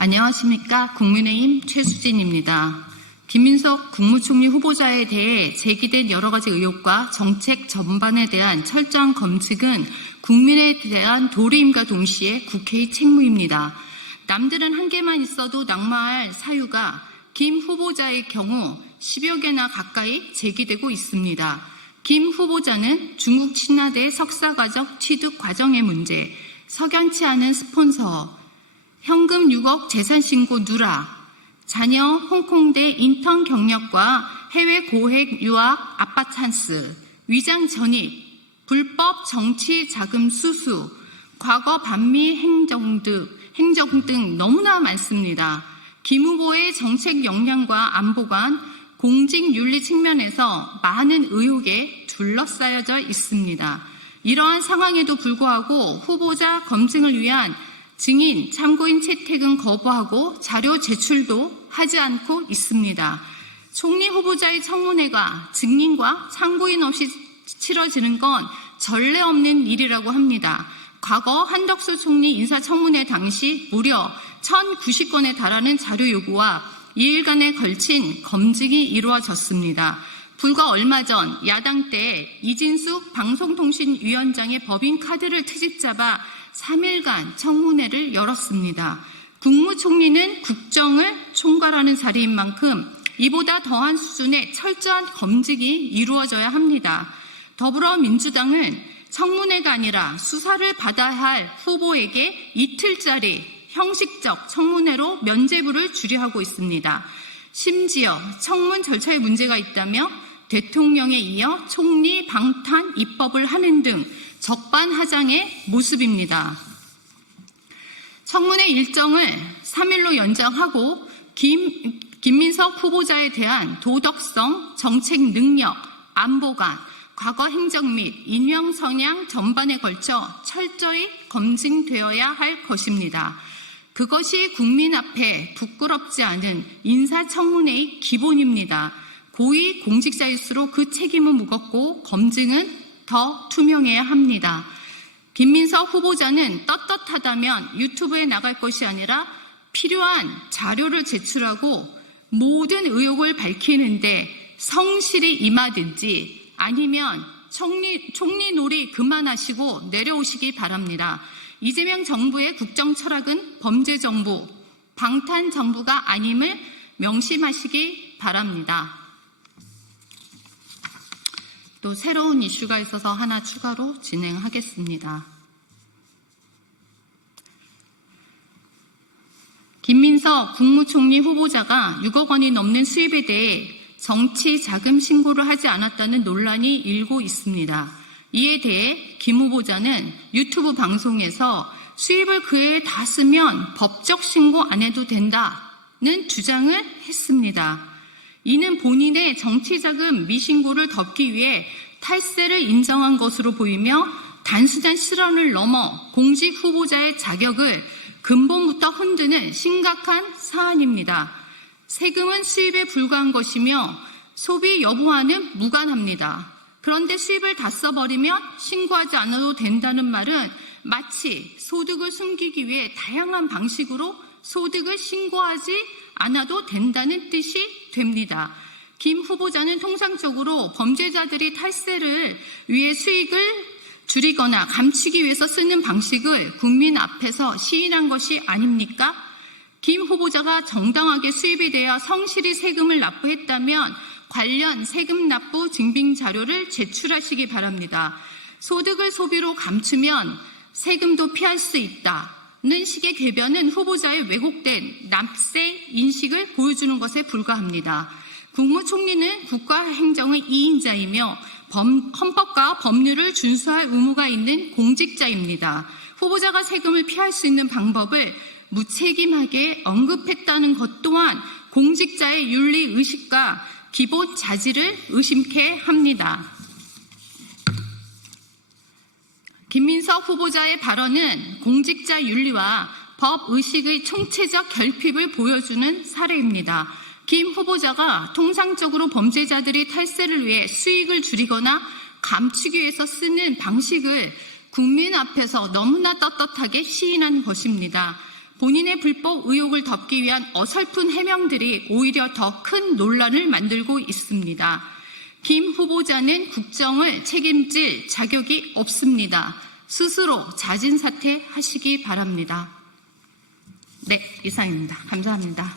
안녕하십니까. 국민의힘 최수진입니다. 김민석 국무총리 후보자에 대해 제기된 여러 가지 의혹과 정책 전반에 대한 철저한 검증은 국민에 대한 도리임과 동시에 국회의 책무입니다. 남들은 한 개만 있어도 낙마할 사유가 김 후보자의 경우 10여 개나 가까이 제기되고 있습니다. 김 후보자는 중국 친화대 석사과정 취득 과정의 문제, 석연치 않은 스폰서, 현금 6억 재산신고 누락, 자녀 홍콩대 인턴 경력과 해외 고액 유학 아빠 찬스, 위장 전입, 불법 정치 자금 수수, 과거 반미 행정 등 너무나 많습니다. 김 후보의 정책 역량과 안보관, 공직윤리 측면에서 많은 의혹에 둘러싸여져 있습니다. 이러한 상황에도 불구하고 후보자 검증을 위한 증인, 참고인 채택은 거부하고 자료 제출도 하지 않고 있습니다. 총리 후보자의 청문회가 증인과 참고인 없이 치러지는 건 전례 없는 일이라고 합니다. 과거 한덕수 총리 인사청문회 당시 무려 1,090건에 달하는 자료 요구와 2일간에 걸친 검증이 이루어졌습니다. 불과 얼마 전 야당 때 이진숙 방송통신위원장의 법인카드를 트집잡아 3일간 청문회를 열었습니다. 국무총리는 국정을 총괄하는 자리인 만큼 이보다 더한 수준의 철저한 검증이 이루어져야 합니다. 더불어민주당은 청문회가 아니라 수사를 받아야 할 후보에게 이틀짜리 형식적 청문회로 면죄부를 주려하고 있습니다. 심지어 청문 절차에 문제가 있다며 대통령에 이어 총리 방탄 입법을 하는 등 적반하장의 모습입니다. 청문회 일정을 3일로 연장하고 김민석 후보자에 대한 도덕성, 정책 능력, 안보관, 과거 행정 및 인명 성향 전반에 걸쳐 철저히 검증되어야 할 것입니다. 그것이 국민 앞에 부끄럽지 않은 인사청문회의 기본입니다. 고위 공직자일수록 그 책임은 무겁고 검증은 더 투명해야 합니다. 김민석 후보자는 떳떳하다면 유튜브에 나갈 것이 아니라 필요한 자료를 제출하고 모든 의혹을 밝히는데 성실히 임하든지 아니면 총리 놀이 그만하시고 내려오시기 바랍니다. 이재명 정부의 국정 철학은 범죄 정부, 방탄 정부가 아님을 명심하시기 바랍니다. 또 새로운 이슈가 있어서 하나 추가로 진행하겠습니다. 김민석 국무총리 후보자가 6억 원이 넘는 수입에 대해 정치 자금 신고를 하지 않았다는 논란이 일고 있습니다. 이에 대해 김 후보자는 유튜브 방송에서 수입을 그 해에 다 쓰면 법적 신고 안 해도 된다는 주장을 했습니다. 이는 본인의 정치자금 미신고를 덮기 위해 탈세를 인정한 것으로 보이며 단순한 실언을 넘어 공직 후보자의 자격을 근본부터 흔드는 심각한 사안입니다. 세금은 수입에 불과한 것이며 소비 여부와는 무관합니다. 그런데 수입을 다 써버리면 신고하지 않아도 된다는 말은 마치 소득을 숨기기 위해 다양한 방식으로 소득을 신고하지 않아도 된다는 뜻이 됩니다. 김 후보자는 통상적으로 범죄자들이 탈세를 위해 수익을 줄이거나 감추기 위해서 쓰는 방식을 국민 앞에서 시인한 것이 아닙니까? 김 후보자가 정당하게 수입에 대해 성실히 세금을 납부했다면 관련 세금 납부 증빙 자료를 제출하시기 바랍니다. 소득을 소비로 감추면 세금도 피할 수 있다는 식의 궤변은 후보자의 왜곡된 납세 인식을 보여주는 것에 불과합니다. 국무총리는 국가행정의 2인자이며 헌법과 법률을 준수할 의무가 있는 공직자입니다. 후보자가 세금을 피할 수 있는 방법을 무책임하게 언급했다는 것 또한 공직자의 윤리의식과 기본 자질을 의심케 합니다. 김민석 후보자의 발언은 공직자 윤리와 법의식의 총체적 결핍을 보여주는 사례입니다. 김 후보자가 통상적으로 범죄자들이 탈세를 위해 수익을 줄이거나 감추기 위해서 쓰는 방식을 국민 앞에서 너무나 떳떳하게 시인한 것입니다. 본인의 불법 의혹을 덮기 위한 어설픈 해명들이 오히려 더 큰 논란을 만들고 있습니다. 김 후보자는 국정을 책임질 자격이 없습니다. 스스로 자진 사퇴하시기 바랍니다. 네, 이상입니다. 감사합니다.